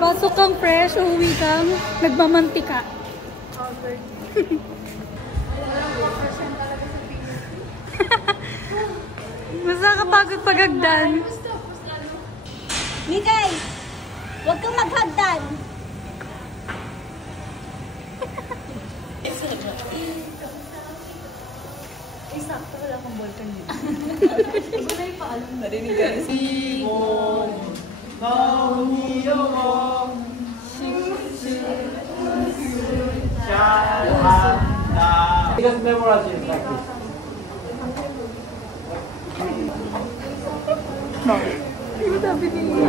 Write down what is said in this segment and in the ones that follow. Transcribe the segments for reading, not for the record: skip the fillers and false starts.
Papasok kang fresh, uuwi kang nagmamantika. Mas nakakapagod pagagdan. Mikay! Huwag kang maghagdan! Sakto wala kang volcan dito. Huwag na yung paalam. Narinig ka rin. Sibong, kauniyawang, Shalanda. Just memorize it like this.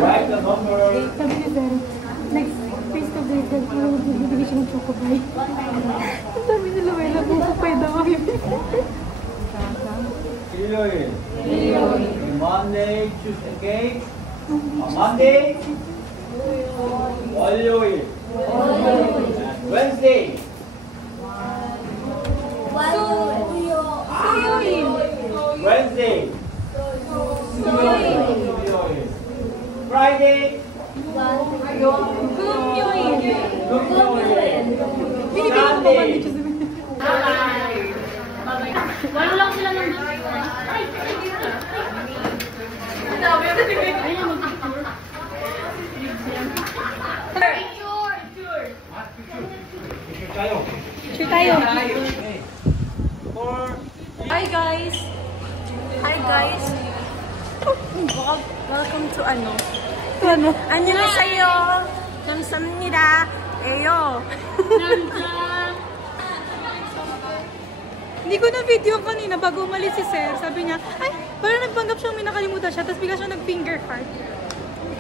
Write the number. Sabi ni Sir, next face to face, bibigay siya ng chocobay. Ang sabi ni Luella, bukupay daw kami. 일요일. Monday, Tuesday, okay? Monday. 월요일. Wednesday. Wednesday. 수요일. Friday. 금요일. Sunday. Wala lang sila ng Sure tayo. Hi guys! Hi guys! Welcome to ano? 안녕하세요! 감사합니다! 에요! Hindi ko na video kanina bago umalis si Sir. Sabi niya, ay, parang nagpanggap siyang may nakalimutan siya. Tapos bigla siya nag-finger heart.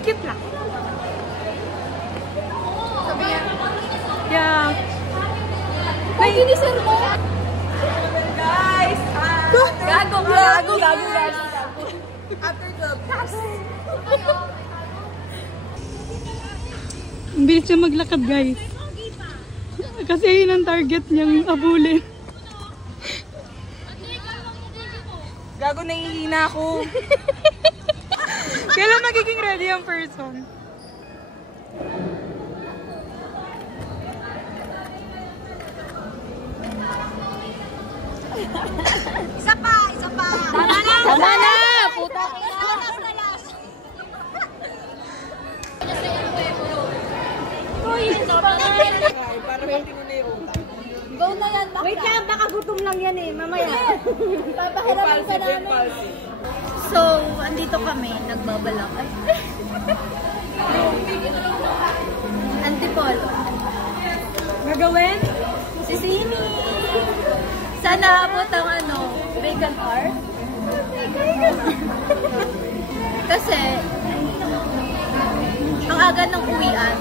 Cute lang. Sabi niya, Yeah. Ay, ni Sir mo! Guys! Gago guys! After 12 class! Ang bilis siya maglakad, guys. Kasi yun ang target niyang abulin. Gago, nahihina ako. Kailan magiging ready ang person? Isa pa! Tama na! Puta! Last! Para matingin na yung utang. Go na yan, baka. Wait lang, baka gutom lang yan eh, mamaya. Papahirapan ka namin. So, andito kami, nagbabalak. Antipolo. Gagawin? Si Sini! Sana abot ang ano, vegan art. Kasi, ang aga ng uwian.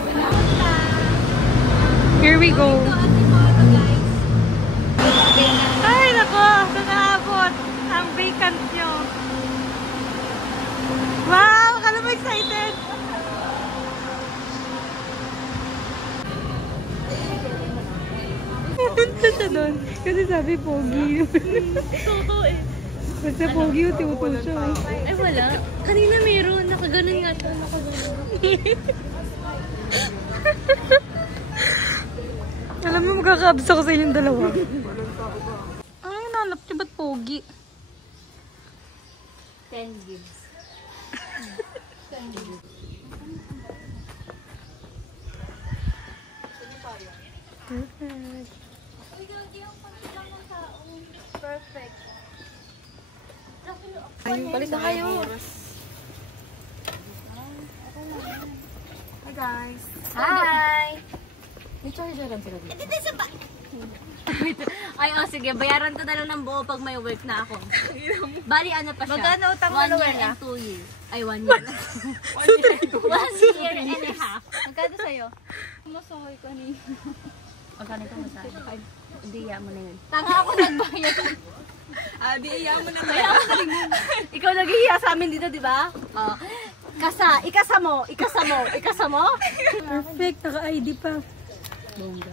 Here we go. Ay, nako! Ito naabot ang vacant nyo. Wow! Kala mo excited? Punta siya doon. Kasi sabi, pogi. Totoo eh. Basta pogi, uti-uto siya. Ay, wala. Kanina meron. Nakaganon nga ito. Alam mo, magkakabs ako sa inyong dalawa. Ay, nanap niya ba't pogi? 10 gigs. 10 gigs. Perfect. Perfect. Balik na kayo. Hi guys. Hi! May chargeran sila dito. Dito sa ba? Ay, oh, sige. Bayaran ko na lang ng buo pag may work na ako. Bali, ano pa siya? Magkano utang mo 1 year and 2 years. Ay, 1 year. 1 year and a half. Magkano sa'yo? Masakay kanina. Magkano ito masakay? Hindi, iya mo na yun. Tanga ako nagbayad. Di iya mo na yun. Ikaw nag-iiya sa amin dito, di ba? Oh. Ikasa mo. Perfect, naka-ID pa. Bongga.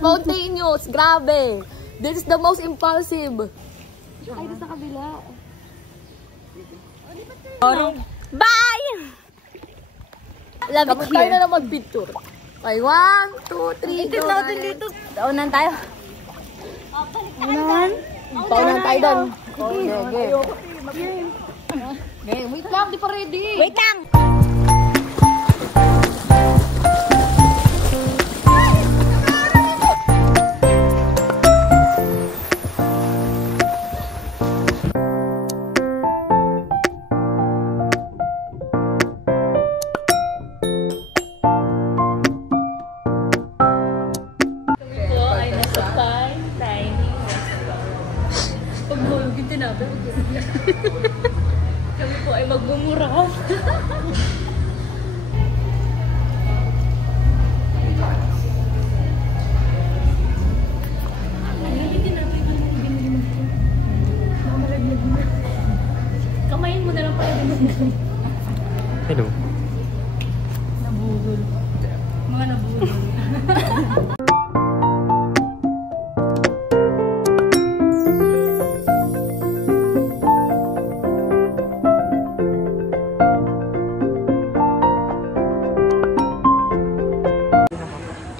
Spontaneous. Grabe. This is the most impulsive. Ay, sa kabila. Bye! Love it Kapag tayo here. na lang mag-picture. Okay, 1, 2, 3, Ito natin dito. Daunan tayo. Unan. Paunan tayo doon. Okay, wait lang, di pa ready. Wait lang! Kami po ay magbumura. Kamayin mo na lang pala. Hello. Nabudol. Mga nabudol.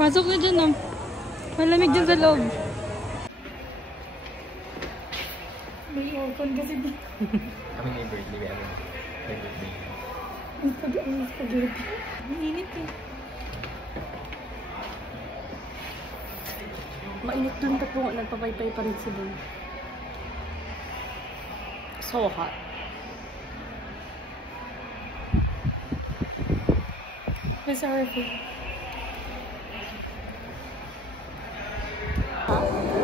Pasok na dyan, oh. Malamig dyan sa loob. May aircon kasi dito. Kami may birthday. Ang spaghetti. Ang init eh. Mainit lang ito po. Nagpapaypay pa rin si Boy. So hot. Where's our food?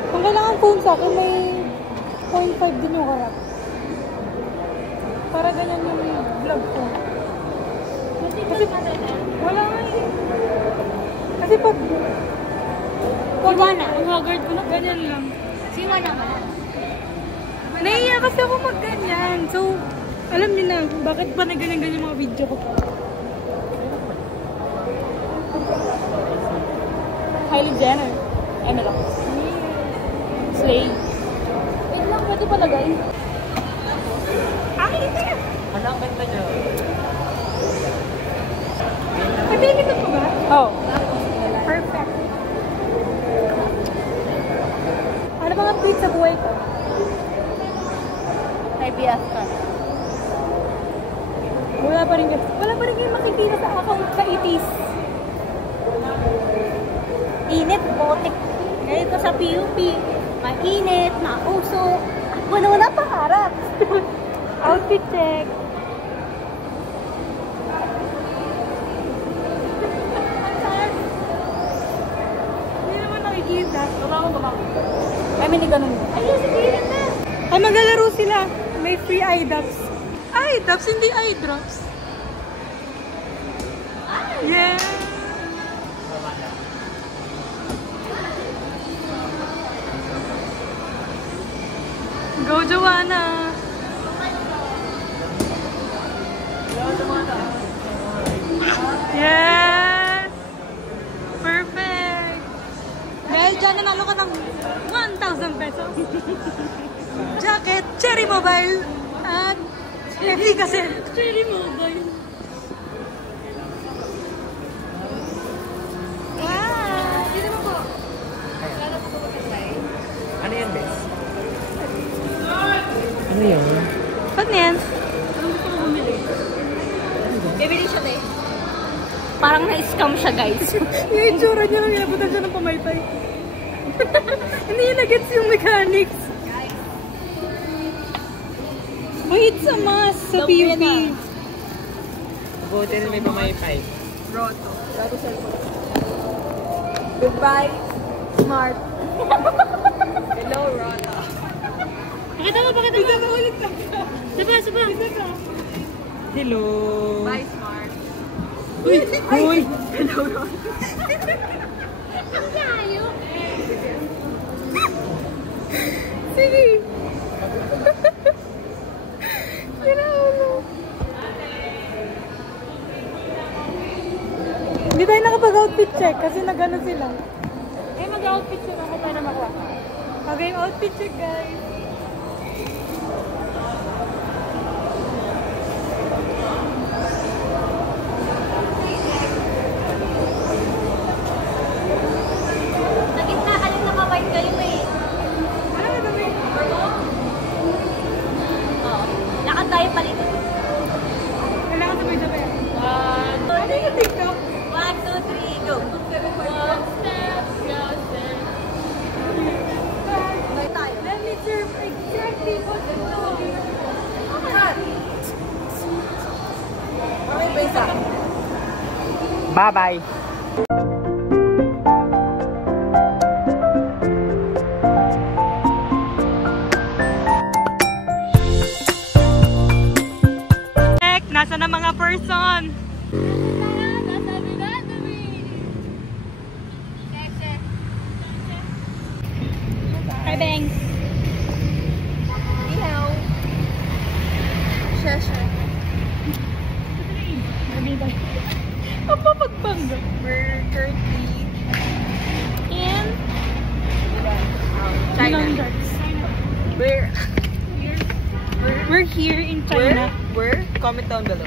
Kung kailangan phone sa akin, may 0.5 din yung harap. Para ganyan yung vlog ko. Kasi wala nga eh. Kasi pag ang haggard ko na, ganyan lang. Sino naman? Naiiya kasi ako mag-ganyan. So, alam niyo na, bakit ba na ganyan-ganyan mga video ko? Kylie Jenner. Ano lang? Slay. Wait lang, pwede palagay. Akin ito! Ano ang benta nyo? Ay, pinito ko ba? Oh. Perfect. Ano bang update sa buhay ko? May BF ka. Wala pa rin kayo makikita sa account sa itis. Init, botik. Ngayon ko sa PUP. Mainit, mauso. Wala na pangarap. Outfit check. Hindi naman nakikita. Baba. Kami ni ganun. Ayun, sige na. Ay, maglalaro sila. May free eye drops. Eye drops, hindi eye drops. Yeah. Go, Joanna. Yes. Perfect. Dahil dyan, nanalo ka ng 1,000 pesos. Jacket, Cherry Mobile, at FD kasi. Cherry Mobile. Wow! Dito mo po. Ano yan, Bes? Ano yan? Ba't na yan? Bibili siya tayo. Parang na-scam siya, guys. Yung itsura niya lang inabutan siya ng pamaypay. Hindi niya na-gets yung mechanics. Uy, it's a must sa PUP. Buti na may pamaypay. Goodbye, smart. Hello, Rona. Pakita mo. Ulit lang ka. Saba. Hello! Bye, Smart. Uy! Hello, Rona. Ang layo. Sige. Ginaulo. Hindi tayo nakapag-outfit check kasi nag-ano sila. Eh, mag outfit check ako para makuha. Okay, outfit check guys. Nagitna ka lang nakabike kayo eh. Ano ba dami? Oo. Lakad tayo palit. Kailangan sabay-sabay. Ano yung TikTok? 1, 2, 3, go. One step, yourself. Let me serve exactly what you told me. Bye-bye. Nasa na mga person? Hi, Bangs. Ihaw. Shasha. Ang papagbangga. We're currently And China. We're here in China. Where? Comment down below.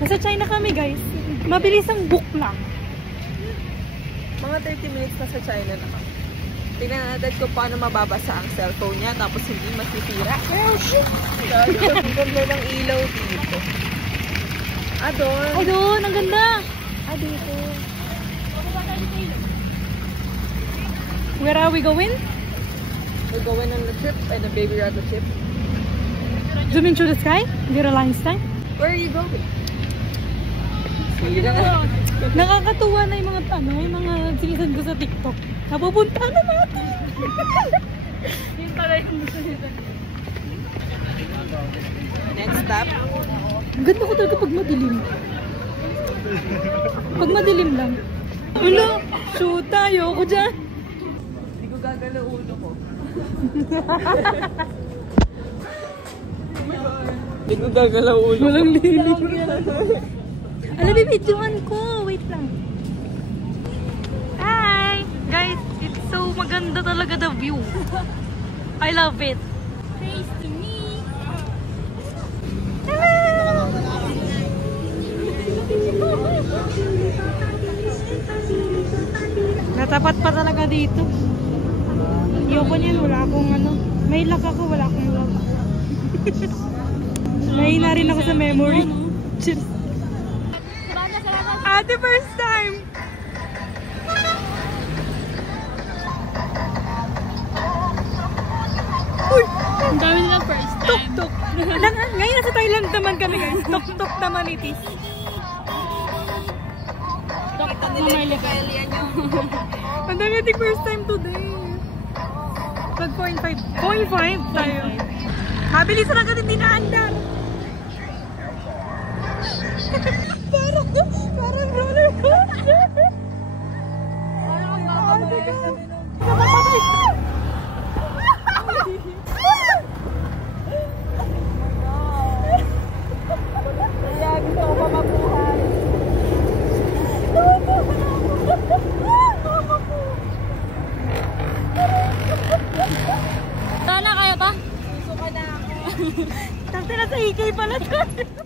Nasa China kami, guys. Mabilis ang book lang. Mga 30 minutes na sa China na kami. Tingnan natin kung paano mababasa ang cellphone niya tapos hindi masisira. Oh, shit! Ang ganda ng ilaw dito. Doon. Oh, doon. Ang ganda. Dito. Where are we going? We're going on the trip and the baby rattle trip. Zoom into the sky? Little Einstein? Where are you going? Nakakatuwa na yung mga yung mga sinisan ko sa TikTok. Napupunta na natin. Yung pala yung gusto nito. Next stop. Ganda ko talaga pag madilim. Pag madilim lang. Ulo, shoot tayo ako dyan. Hindi ko gagalaw ulo ko. Hindi ko gagalaw ulo ko. Walang lilim. Alam, bibidyohan ko. Wait lang. Hi! Guys, it's so maganda talaga the view. I love it. Praise to me. Natapat pa talaga dito. Ayoko niyan, wala akong may luck ako, wala akong luck. May na rin ako sa memory. Cheers. Ate, first time! Uy! Ang dami nila first time. Tuk-tuk! Ngayon sa Thailand naman kami guys. Tuk-tuk naman itis. Kita nila yung kailya nyo. Ang dami natin first time today. Tag 0.5. 0.5 tayo. Mabilis na agad hindi naandar. Parang roller coaster. Parang makakabay. Sana kaya ba? Tapos na sa hikay pala tayo.